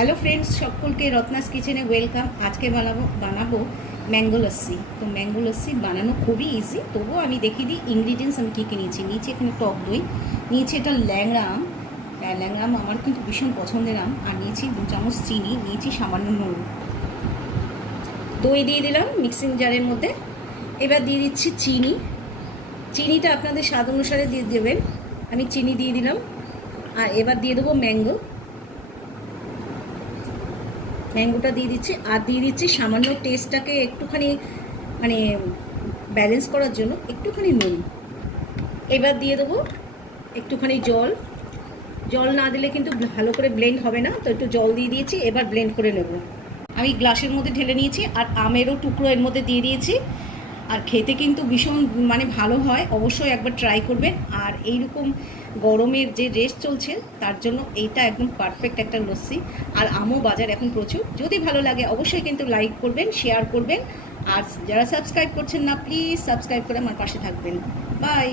Hello friends সকলকে রত্নাস কিচেনে welcome আজকে বানাবো বানাবো ম্যাঙ্গো লস্যি তো ম্যাঙ্গো লস্যি বানানো খুবই ইজি তবুও আমি দেখিয়ে দিই ইনগ্রিডিয়েন্টস আমি কী কী নিয়েছি। নিয়েছি এখানে টক দই নিয়েছি এটা ল্যাংড়া আহ, ল্যাংড়া আম আমার কিন্তু ভীষণ পছন্দের আম। আর নিয়েছি দু চামচ চিনি নিয়েছি সামান্য নুন। দই দিয়ে দিলাম মিক্সিং জারের মধ্যে। এবার দিয়ে দিচ্ছি চিনি। চিনিটা আপনাদের স্বাদ অনুসারে দিয়ে দেবেন। আমি চিনি দিয়ে দিলাম। আর এবার দিয়ে দেবো ম্যাঙ্গো ম্যাঙ্গোটা দিয়ে দিচ্ছি। আর দিয়ে দিচ্ছি সামান্য টেস্টটাকে একটুখানি মানে ব্যালেন্স করার জন্য একটুখানি নুন। এবার দিয়ে দেবো একটুখানি জল। জল না দিলে কিন্তু ভালো করে ব্লেন্ড হবে না, তো একটু জল দিয়ে দিয়েছি, এবার ব্লেন্ড করে নেব। আমি গ্লাসের মধ্যে ঢেলে নিয়েছি, আর আমেরও টুকরো এর মধ্যে দিয়ে দিয়েছি। আর খেতে কিন্তু ভীষণ মানে ভালো হয়, অবশ্যই একবার ট্রাই করবেন। আর এইরকম গরমের যে রেস্ট চলছে, তার জন্য এইটা একদম পারফেক্ট একটা লস্যি। আর আমও বাজার এখন প্রচুর। যদি ভালো লাগে, অবশ্যই কিন্তু লাইক করবেন শেয়ার করবেন। আর যারা সাবস্ক্রাইব করছেন না প্লিজ সাবস্ক্রাইব করে আমার পাশে থাকবেন। বাই